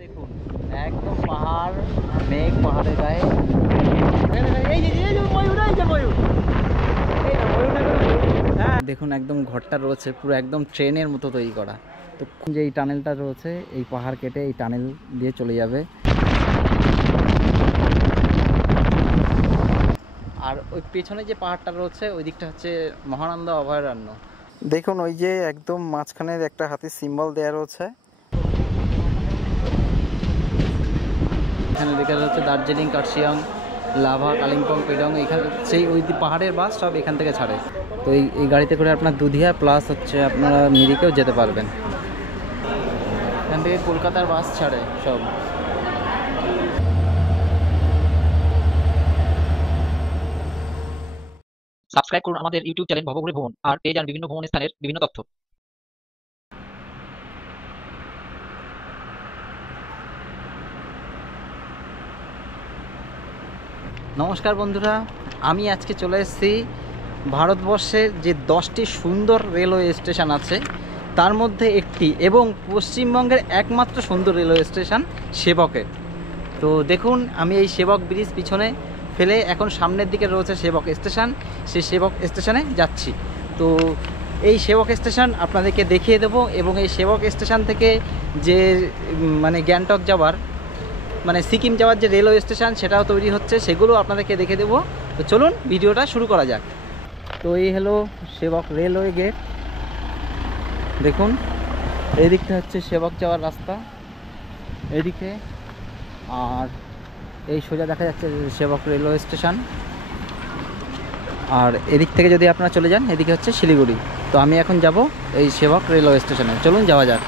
দেখুন একদম পাহাড়, মেঘ পাহাড়ের গায়ে। দেখুন একদম ঘরটা রয়েছে পুরো একদম ট্রেনের মতো তৈরি করা। তো যে এই টানেলটা রয়েছে, এই পাহাড় কেটে এই টানেল দিয়ে চলে যাবে। আর ওই পেছনে যে পাহাড়টা রয়েছে ওই দিকটা হচ্ছে মহানন্দা অভয়ারণ্য। দেখুন ওই যে একদম মাঝখানের একটা হাতির সিম্বল দেওয়া রয়েছে। এখানে লেখা রয়েছে দার্জিলিং, কার্শিয়াং, লাভা, কালিম্পং, পেডং। এখানে সেই ওই পাহাড়ের বাস সব এখান থেকে ছাড়ে। তো এই গাড়িতে করে আপনার দুধিয়া প্লাস হচ্ছে আপনারা মিরিকেও যেতে পারবেন। এখান থেকে কলকাতার বাস ছাড়ে সব। সাবস্ক্রাইব করুন আমাদের ইউটিউব চ্যানেল ভবঘুরে ভ্রমণ আর পেয়ে যান বিভিন্ন ভ্রমণ স্থানের বিভিন্ন তথ্য। নমস্কার বন্ধুরা, আমি আজকে চলে এসেছি ভারতবর্ষের যে 10টি সুন্দর রেলওয়ে স্টেশন আছে তার মধ্যে একটি, এবং পশ্চিমবঙ্গের একমাত্র সুন্দর রেলওয়ে স্টেশন সেবকে। তো দেখুন আমি এই সেবক ব্রিজ পিছনে ফেলে এখন সামনের দিকে রয়েছে সেবক স্টেশন, সেই সেবক স্টেশনে যাচ্ছি। তো এই সেবক স্টেশন আপনাদেরকে দেখিয়ে দেবো, এবং এই সেবক স্টেশন থেকে যে মানে গ্যাংটক যাওয়ার মানে সিকিম যাওয়ার যে রেলওয়ে স্টেশন সেটাও তৈরি হচ্ছে, সেগুলো আপনাদেরকে দেখে দেবো। তো চলুন ভিডিওটা শুরু করা যাক। তো এই হলো সেবক রেলওয়ে গেট। দেখুন এই দিকটা হচ্ছে সেবক যাওয়ার রাস্তা, এদিকে। আর এই সোজা দেখা যাচ্ছে সেবক রেলওয়ে স্টেশন। আর এদিক থেকে যদি আপনারা চলে যান এদিকে হচ্ছে শিলিগুড়ি। তো আমি এখন যাব এই সেবক রেলওয়ে স্টেশনে, চলুন যাওয়া যাক।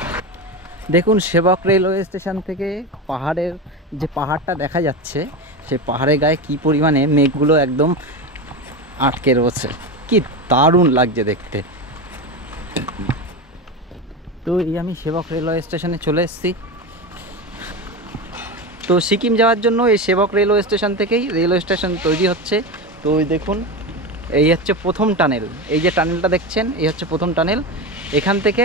দেখুন সেবক রেলওয়ে স্টেশন থেকে পাহাড়ের যে পাহাড়টা দেখা যাচ্ছে, সেই পাহাড়ের গায়ে কী পরিমাণে মেঘগুলো একদম আটকে রয়েছে, কি দারুণ লাগছে দেখতে। তো এই আমি সেবক রেলওয়ে স্টেশনে চলে এসেছি। তো সিকিম যাওয়ার জন্য এই সেবক রেলওয়ে স্টেশন থেকেই রেলওয়ে স্টেশন তৈরি হচ্ছে। তো ওই দেখুন এই হচ্ছে প্রথম টানেল, এই যে টানেলটা দেখছেন এই হচ্ছে প্রথম টানেল। এখান থেকে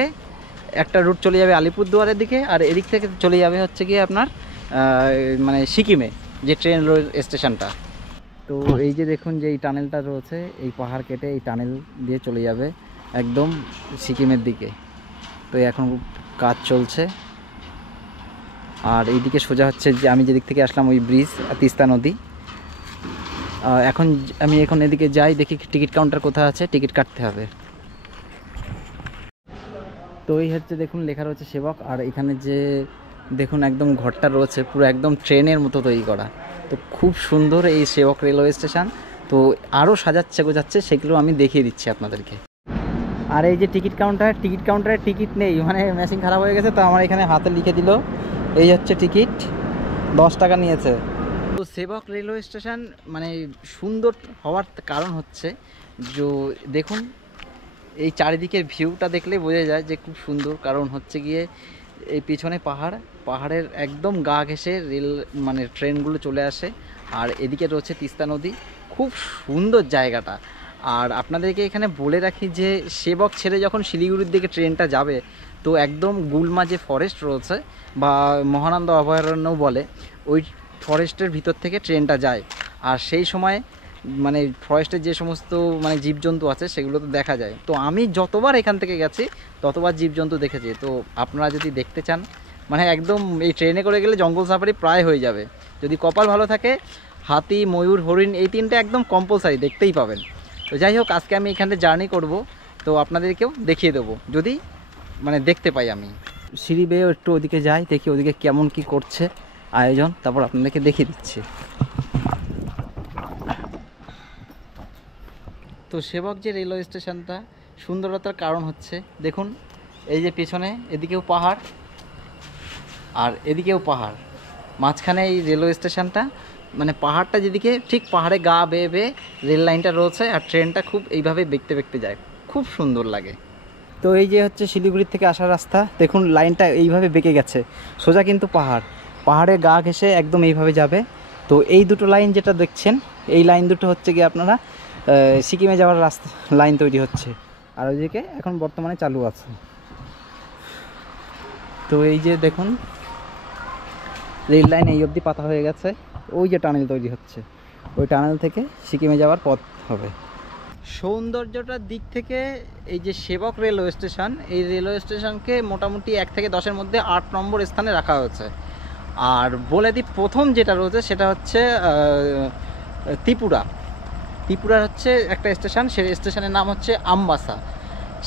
একটা রুট চলে যাবে আলিপুরদুয়ারের দিকে, আর এদিক থেকে চলে যাবে হচ্ছে গিয়ে আপনার মানে সিকিমে যে ট্রেন স্টেশনটা। তো এই যে দেখুন যে এই টানেলটা রয়েছে, এই পাহাড় কেটে এই টানেল দিয়ে চলে যাবে একদম সিকিমের দিকে। তো এখন কাজ চলছে। আর এইদিকে সোজা হচ্ছে যে আমি যেদিক থেকে আসলাম ওই ব্রিজ, তিস্তা নদী। এখন আমি এদিকে যাই, দেখি টিকিট কাউন্টার কোথায় আছে, টিকিট কাটতে হবে। তো এই হচ্ছে দেখুন লেখা রয়েছে সেবক। আর এখানে যে দেখুন একদম ঘরটা রয়েছে পুরো একদম ট্রেনের মতো তৈরি করা। তো খুব সুন্দর এই সেবক রেলওয়ে স্টেশন। তো আরও সাজাচ্ছে গোজাচ্ছে, সেগুলো আমি দেখিয়ে দিচ্ছি আপনাদেরকে। আর এই যে টিকিট কাউন্টারে টিকিট নেই, মানে মেশিন খারাপ হয়ে গেছে, তো আমার এখানে হাতে লিখে দিল এই হচ্ছে টিকিট, 10 টাকা নিয়েছে। তো সেবক রেলওয়ে স্টেশন মানে সুন্দর হওয়ার কারণ হচ্ছে যে দেখুন এই চারিদিকের ভিউটা দেখলে বোঝা যায় যে খুব সুন্দর। কারণ হচ্ছে গিয়ে এই পিছনে পাহাড়ের একদম গা ঘেঁষে রেল মানে ট্রেনগুলো চলে আসে। আর এদিকে রয়েছে তিস্তা নদী, খুব সুন্দর জায়গাটা। আর আপনাদেরকে এখানে বলে রাখি যে সেবক ছেড়ে যখন শিলিগুড়ির দিকে ট্রেনটা যাবে, তো একদম গুলমা যে ফরেস্ট রয়েছে বা মহানন্দা অভয়ারণ্যও বলে, ওই ফরেস্টের ভিতর থেকে ট্রেনটা যায়। আর সেই সময় মানে ফরেস্টের যে সমস্ত মানে জীবজন্তু আছে সেগুলো তো দেখা যায়। তো আমি যতবার এখান থেকে গেছি ততবার জীবজন্তু দেখেছি। তো আপনারা যদি দেখতে চান মানে একদম এই ট্রেনে করে গেলে জঙ্গল সাফারি প্রায় হয়ে যাবে। যদি কপাল ভালো থাকে হাতি, ময়ূর, হরিণ এই তিনটে একদম কম্পালসারি দেখতেই পাবেন। তো যাই হোক আজকে আমি এখানে জার্নি করব, তো আপনাদেরকেও দেখিয়ে দেবো যদি মানে দেখতে পাই। আমি সিঁড়ি বেয়েও একটু ওদিকে যাই, দেখি ওদিকে কেমন কি করছে আয়োজন, তারপর আপনাদেরকে দেখিয়ে দিচ্ছি। তো সেবক যে রেলওয়ে স্টেশনটা সুন্দরতার কারণ হচ্ছে দেখুন এই যে পেছনে এদিকেও পাহাড় আর এদিকেও পাহাড়, মাঝখানে এই রেলওয়ে স্টেশনটা, মানে পাহাড়টা যেদিকে ঠিক পাহাড়ে গা বেয়ে বেয়ে রেল লাইনটা রয়েছে, আর ট্রেনটা খুব এইভাবে দেখতে দেখতে যায়, খুব সুন্দর লাগে। তো এই যে হচ্ছে শিলিগুড়ির থেকে আসার রাস্তা, দেখুন লাইনটা এইভাবে বেঁকে গেছে সোজা, কিন্তু পাহাড়ে গা ঘেঁষে একদম এইভাবে যাবে। তো এই দুটো লাইন যেটা দেখছেন এই লাইন দুটো হচ্ছে গিয়ে আপনারা সিকিমে যাওয়ার রাস্তা লাইন তৈরি হচ্ছে, আর ওইদিকে এখন বর্তমানে চালু আছে। তো এই যে দেখুন রেল লাইন এই অবধি পাতা হয়ে গেছে। ওই যে টানেল তৈরি হচ্ছে, ওই টানেল থেকে সিকিমে যাওয়ার পথ হবে। সৌন্দর্যটার দিক থেকে এই যে সেবক রেলওয়ে স্টেশন, এই রেলওয়ে স্টেশনকে মোটামুটি 1 থেকে 10-এর মধ্যে 8 নম্বর স্থানে রাখা হয়েছে। আর বলে দিই, প্রথম যেটা রয়েছে সেটা হচ্ছে ত্রিপুরার হচ্ছে একটা স্টেশন, সেই স্টেশনের নাম হচ্ছে আমবাসা।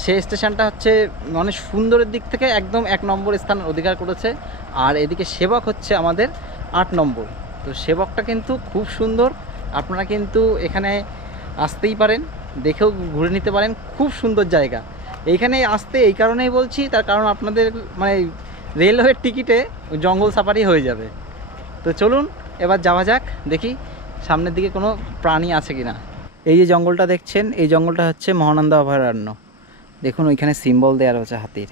সেই স্টেশনটা হচ্ছে মানে সুন্দরের দিক থেকে একদম 1 নম্বর স্থান অধিকার করেছে। আর এদিকে সেবক হচ্ছে আমাদের 8 নম্বর। তো সেবকটা কিন্তু খুব সুন্দর, আপনারা কিন্তু এখানে আসতেই পারেন, দেখেও ঘুরে নিতে পারেন। খুব সুন্দর জায়গা। এইখানে আসতে এই কারণেই বলছি, তার কারণ আপনাদের মানে রেলওয়ের টিকিটে জঙ্গল সাফারি হয়ে যাবে। তো চলুন এবার যাওয়া যাক, দেখি সামনের দিকে কোনো প্রাণী আছে কিনা। এই যে জঙ্গলটা দেখছেন, এই জঙ্গলটা হচ্ছে মহানন্দা অভয়ারণ্য। দেখুন ওইখানে সিম্বল দেওয়া রয়েছে হাতির।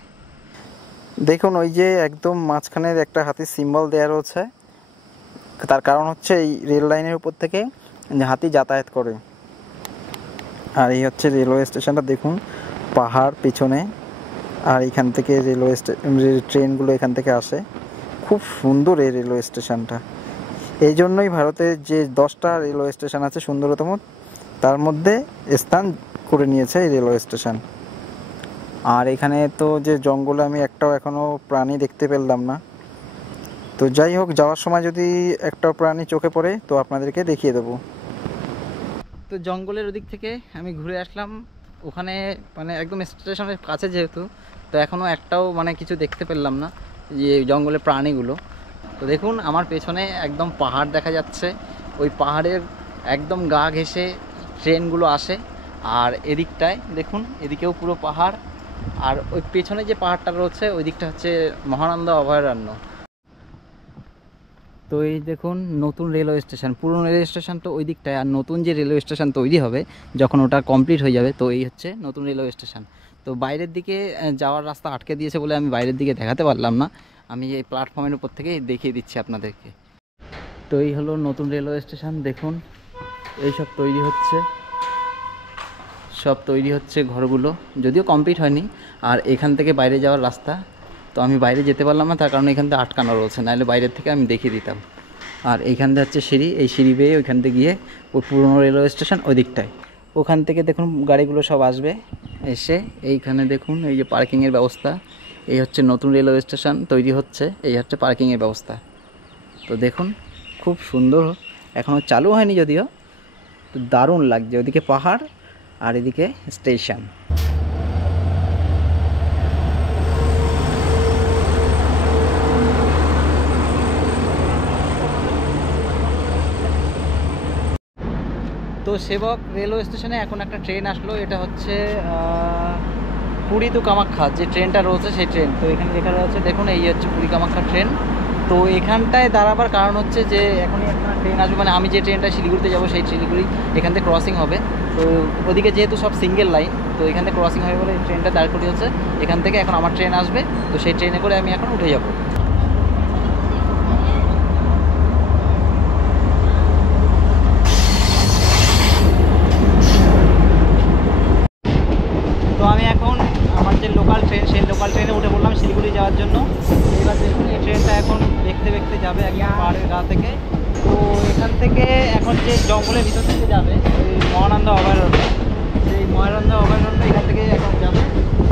দেখুন ওই যে একদম মাঝখানের একটা হাতির সিম্বল দেওয়া রয়েছে, তার কারণ হচ্ছে এই রেল লাইনের উপর থেকে হাতি যাতায়াত করে। আর এই হচ্ছে রেলওয়ে স্টেশনটা, দেখুন পাহাড় পিছনে, আর এখান থেকে রেলওয়ে ট্রেনগুলো এখান থেকে আসে। খুব সুন্দর এই রেলওয়ে স্টেশনটা। এই জন্যই ভারতের যে 10টা রেলওয়ে স্টেশন আছে সুন্দরতম, তার মধ্যে স্থান করে নিয়েছে এই রেলওয়ে স্টেশন। আর এখানে তো যে জঙ্গলে আমি একটাও এখনও প্রাণী দেখতে পেলাম না। তো যাই হোক, যাওয়ার সময় যদি একটা প্রাণী চোখে পড়ে তো আপনাদেরকে দেখিয়ে দেবো। তো জঙ্গলের ওদিক থেকে আমি ঘুরে আসলাম, ওখানে মানে একদম স্টেশনের কাছে যেহেতু, তো এখনও একটাও মানে কিছু দেখতে পেলাম না যে জঙ্গলের প্রাণীগুলো। তো দেখুন আমার পেছনে একদম পাহাড় দেখা যাচ্ছে, ওই পাহাড়ের একদম গা ঘেঁষে ট্রেনগুলো আসে। আর এদিকটায় দেখুন, এদিকেও পুরো পাহাড়, আর ওই পেছনে যে পাহাড়টা রয়েছে ওই দিকটা হচ্ছে মহানন্দা অভয়ারণ্য। তো এই দেখুন নতুন রেলওয়ে স্টেশন, পুরনো রেলওয়ে স্টেশন তো ওই দিকটায়, আর নতুন যে রেলওয়ে স্টেশন তৈরি হবে যখন ওটা কমপ্লিট হয়ে যাবে, তো এই হচ্ছে নতুন রেলওয়ে স্টেশন। তো বাইরের দিকে যাওয়ার রাস্তা আটকে দিয়েছে বলে আমি বাইরের দিকে দেখাতে পারলাম না, আমি এই প্ল্যাটফর্মের উপর থেকে দেখিয়ে দিচ্ছি আপনাদেরকে। তো এই হলো নতুন রেলওয়ে স্টেশন। দেখুন এই সব তৈরি হচ্ছে ঘরগুলো, যদিও কমপ্লিট হয়নি। আর এখান থেকে বাইরে যাওয়ার রাস্তা, তো আমি বাইরে যেতে পারলাম না, তার কারণে এখান থেকে আটকানো রয়েছে, নাহলে বাইরের থেকে আমি দেখিয়ে দিতাম। আর এইখান থেকে হচ্ছে সিঁড়ি, এই সিঁড়ি বেয়ে ওইখান থেকে গিয়ে ওই পুরনো রেলওয়ে স্টেশন ওই দিকটায়, ওখান থেকে দেখুন গাড়িগুলো সব আসবে এসে এইখানে। দেখুন এই যে পার্কিংয়ের ব্যবস্থা, এই হচ্ছে নতুন রেলওয়ে স্টেশন তৈরি হচ্ছে, এই হচ্ছে পার্কিংয়ের ব্যবস্থা। তো দেখুন খুব সুন্দর, এখনও চালু হয়নি যদিও, তো দারুণ লাগছে। ওদিকে পাহাড় আর এদিকে স্টেশন। তো সেবক রেলওয়ে স্টেশনে এখন একটা ট্রেন আসলো, এটা হচ্ছে পুরী টু কামাখ্যা যে ট্রেনটা রয়েছে সেই ট্রেন। তো এখানে লেখা রয়েছে দেখুন, এই হচ্ছে পুরী কামাখ্যা ট্রেন। তো এখানটায় দাঁড়াবার কারণ হচ্ছে যে এখনই একটা ট্রেন আসবে, মানে আমি যে ট্রেনটা শিলিগুড়িতে যাবো সেই শিলিগুড়ি এখান থেকে ক্রসিং হবে। তো ওদিকে যেহেতু সব সিঙ্গেল লাইন, তো এখান থেকে ক্রসিং হবে বলে ট্রেনটা দাঁড় করিয়েছে এখান থেকে। এখন আমার ট্রেন আসবে, তো সেই ট্রেনে করে আমি এখন উঠে যাব। তো আমি এখন আমার যে লোকাল ট্রেন, সেই লোকাল ট্রেনে উঠে পড়লাম শিলিগুড়ি যাওয়ার জন্য। এবার দেখুন এই ট্রেনটা এখন দেখতে দেখতে যাবে একদম পাহাড়ের গা থেকে। তো এখান থেকে এখন যে জঙ্গলের ভিতর থেকে যাবে ওই মহানন্দা অভয়ারণ্য, সেই মহানন্দা অভয়ারণ্য এখান থেকে এখন যাবে।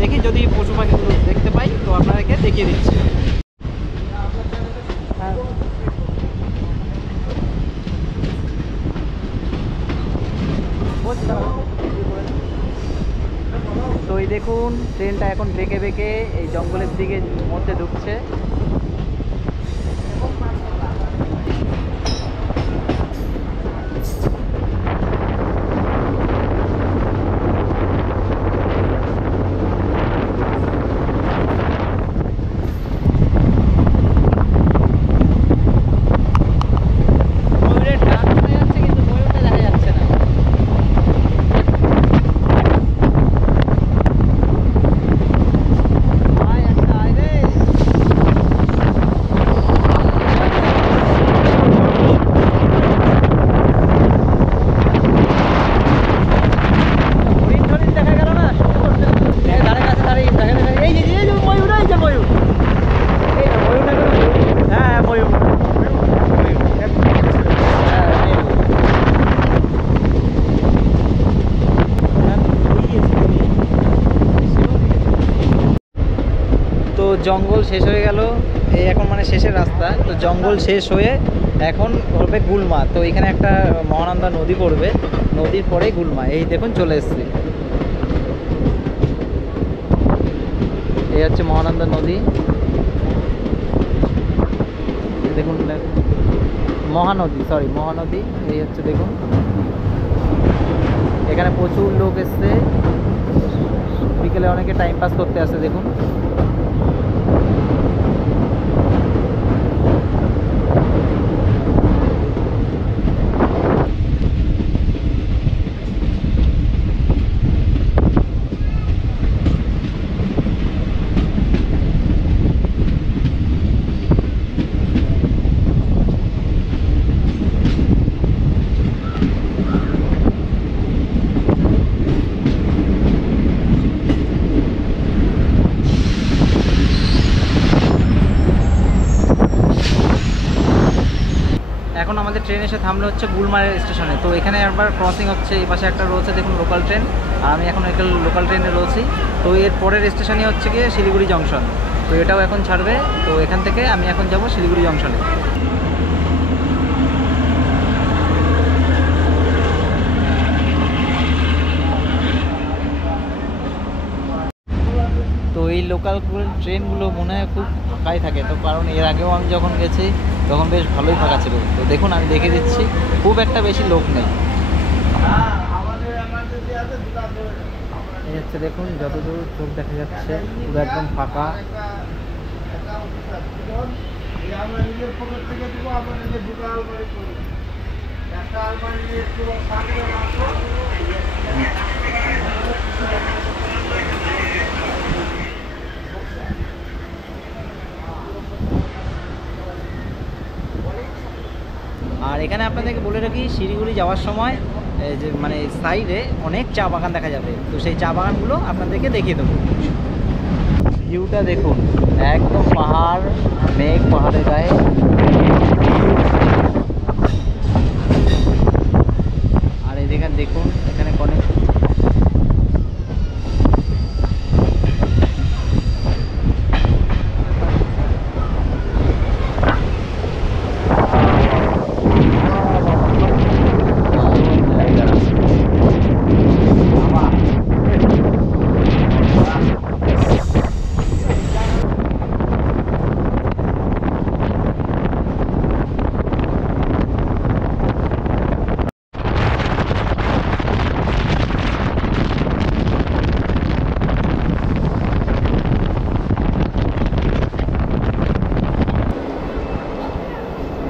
দেখি যদি পশু পাখিগুলো দেখতে পাই তো আপনাদেরকে দেখিয়ে দিচ্ছি। তো এই দেখুন ট্রেনটা এখন বেঁকে বেঁকে এই জঙ্গলের দিকে মধ্যে ঢুকছে। জঙ্গল শেষ হয়ে গেল, এই এখন মানে শেষের রাস্তা। তো জঙ্গল শেষ হয়ে এখন হবে গুলমা। তো এখানে একটা মহানন্দা নদী পড়বে, নদীর পরেই গুলমা। এই দেখুন চলে এসেছি, এই হচ্ছে মহানন্দা নদী। দেখুন মহানদী, সরি মহানদী, এই হচ্ছে দেখুন। এখানে প্রচুর লোক এসছে, বিকেলে অনেকে টাইম পাস করতে আসে দেখুন। এখন আমাদের ট্রেন এসে থামলো হচ্ছে গুলমারের স্টেশনে। তো এখানে একবার ক্রসিং হচ্ছে, এই পাশে একটা রয়েছে দেখুন লোকাল ট্রেন, আর আমি এখন লোকাল ট্রেনে রয়েছি। তো এর পরের স্টেশনই হচ্ছে গিয়ে শিলিগুড়ি জংশন। তো এটাও এখন ছাড়বে। তো এখান থেকে আমি এখন যাব শিলিগুড়ি জংশনে। তো এই লোকাল ট্রেনগুলো মনে হয় খুব ফাঁকাই থাকে, তো কারণ এর আগেও আমি যখন গেছি তখন বেশ ভালোই ফাঁকা ছিল। তো দেখুন আমি দেখে দিচ্ছি, খুব একটা বেশি লোক নেই। এই হচ্ছে দেখুন, যতদূর চোখ দেখা যাচ্ছে পুরো একদম ফাঁকা। আর এখানে আপনাদেরকে বলে রাখি, শিলিগুড়ি যাওয়ার সময় যে মানে সাইডে অনেক চা বাগান দেখা যাবে। তো সেই চা বাগানগুলো আপনাদেরকে দেখিয়ে দেবো। ভিউটা দেখুন, একদম পাহাড়, মেঘ পাহাড়ের গায়ে। আর এদিকে দেখুন, এখানে অনেক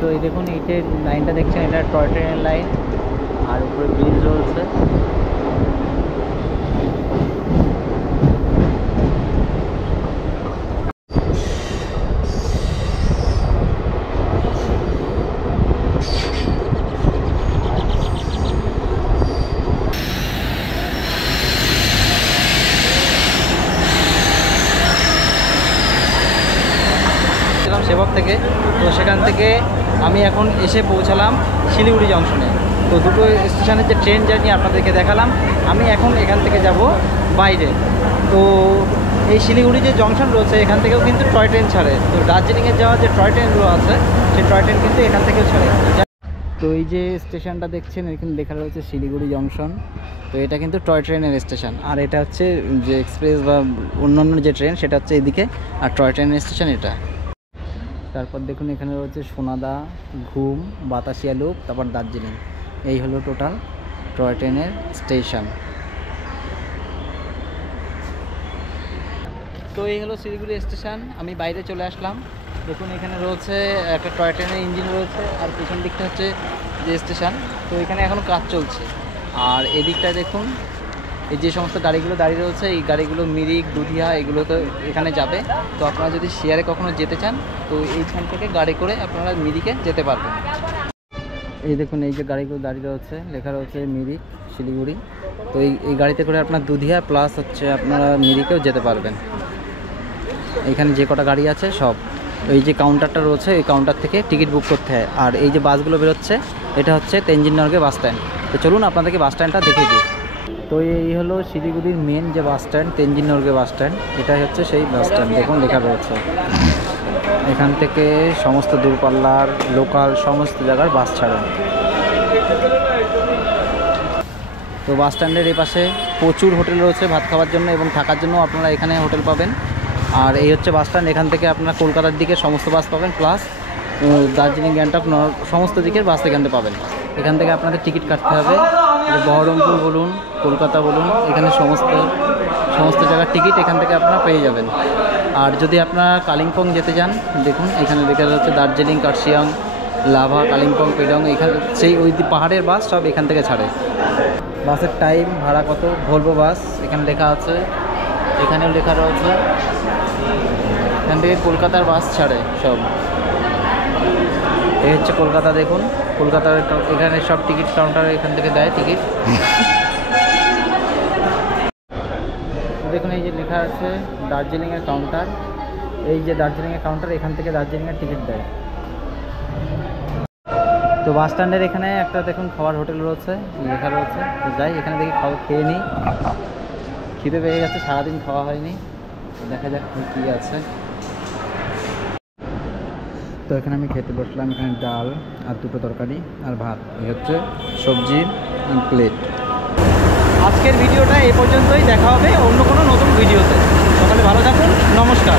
তো এই দেখুন, এই যে লাইনটা দেখছেন, এটা টয় ট্রেনের লাইন, আর উপরে ব্রিজ রয়েছে। সেবক থেকে, তো সেখান থেকে আমি এখন এসে পৌঁছালাম শিলিগুড়ি জংশনে। তো দুটো স্টেশনের যে ট্রেন জার্নি আপনাদেরকে দেখালাম। আমি এখন এখান থেকে যাব বাইরে। তো এই শিলিগুড়ি যে জংশন রয়েছে, এখান থেকেও কিন্তু টয় ট্রেন ছাড়ে। তো দার্জিলিংয়ে যাওয়ার যে টয় ট্রেনগুলো আছে, সেই টয় ট্রেন কিন্তু এখান থেকেও ছাড়ে। তো এই যে স্টেশনটা দেখছেন, এখানে লেখা রয়েছে শিলিগুড়ি জংশন। তো এটা কিন্তু টয় ট্রেনের স্টেশন, আর এটা হচ্ছে যে এক্সপ্রেস বা অন্যান্য যে ট্রেন, সেটা হচ্ছে এদিকে, আর টয় ট্রেনের স্টেশন এটা। তারপর দেখুন এখানে রয়েছে সোনাদা, ঘুম, বাতাসিয়া লুপ, তারপর দার্জিলিং। এই হলো টোটাল টয় ট্রেনের স্টেশন। তো এই হলো শিলিগুড়ি স্টেশন। আমি বাইরে চলে আসলাম। দেখুন এখানে রয়েছে একটা টয় ট্রেনের ইঞ্জিন রয়েছে, আর পিছন দিকটা হচ্ছে যে স্টেশন। তো এখানে এখনও কাজ চলছে। আর এদিকটায় দেখুন, এই যে সমস্ত গাড়িগুলো দাঁড়িয়ে রয়েছে, এই গাড়িগুলো মিরিক, দুধিয়া এগুলো তো এখানে যাবে। তো আপনারা যদি শেয়ারে কখনো যেতে চান, তো এইখান থেকে গাড়ি করে আপনারা মিরিকে যেতে পারবেন। এই দেখুন, এই যে গাড়িগুলো দাঁড়িয়ে রয়েছে, লেখা রয়েছে মিরিক শিলিগুড়ি। তো এই গাড়িতে করে আপনার দুধিয়া প্লাস হচ্ছে আপনারা মিরিকেও যেতে পারবেন। এখানে যে কটা গাড়ি আছে সব, এই যে কাউন্টারটা রয়েছে, এই কাউন্টার থেকে টিকিট বুক করতে হয়। আর এই যে বাসগুলো বেরোচ্ছে, এটা হচ্ছে তেনজিং নরগে বাস স্ট্যান্ড। তো চলুন আপনাদেরকে বাস স্ট্যান্ডটা দেখিয়ে দিই। তো এই হলো শিলিগুড়ির মেন যে bus stand, Tenzing Norgay bus stand, এটাই হচ্ছে সেই বাস স্ট্যান্ড। দেখুন লেখা রয়েছে, এখান থেকে সমস্ত দূরপাল্লার লোকাল সমস্ত জায়গার বাস ছাড়ে। তো বাস স্ট্যান্ডের এই পাশে প্রচুর হোটেল রয়েছে ভাত খাওয়ার জন্য এবং থাকার জন্য, আপনারা এখানে হোটেল পাবেন। আর এই হচ্ছে বাস স্ট্যান্ড, এখান থেকে আপনারা কলকাতার দিকে সমস্ত বাস পাবেন, প্লাস দার্জিলিং, গ্যাংটক, সমস্ত দিকের বাস এখান থেকে পাবেন। এখান থেকে আপনাদের টিকিট কাটতে হবে, বহরমপুর বলুন, কলকাতা বলুন, এখানে সমস্ত জায়গার টিকিট এখান থেকে আপনারা পেয়ে যাবেন। আর যদি আপনারা কালিম্পং যেতে চান, দেখুন এখানে লেখা যাচ্ছে দার্জিলিং, কার্শিয়াং, লাভা, কালিম্পং, পেডং, এখানে সেই ওই পাহাড়ের বাস সব এখান থেকে ছাড়ে। বাসের টাইম, ভাড়া কত, ভলভো বাস এখানে লেখা আছে, এখানেও লেখা রয়েছে। এখান থেকে কলকাতার বাস ছাড়ে সব। এই হচ্ছে কলকাতা, দেখুন কলকাতার এখানে সব টিকিট কাউন্টার এখান থেকে দেয় টিকিট। দেখুন এই যে লেখা আছে দার্জিলিংয়ের কাউন্টার, এই যে দার্জিলিংয়ের কাউন্টার, এখান থেকে দার্জিলিংয়ের টিকিট দেয়। তো বাস স্ট্যান্ডের এখানে একটা দেখুন খাবার হোটেল রয়েছে, লেখা রয়েছে। তো যাই এখানে দেখি খেয়ে নিই, খিদে পেয়ে গেছে, সারাদিন খাওয়া হয়নি, দেখা যাক কী আছে। তো এখানে আমি খেতে বসলাম, এখানে ডাল আর দুটো তরকারি আর ভাত, এই হচ্ছে সবজি প্লেট। আজকের ভিডিওটা এই পর্যন্তই, দেখা হবে অন্য কোনো নতুন ভিডিওতে। সকালে ভালো থাকুন, নমস্কার।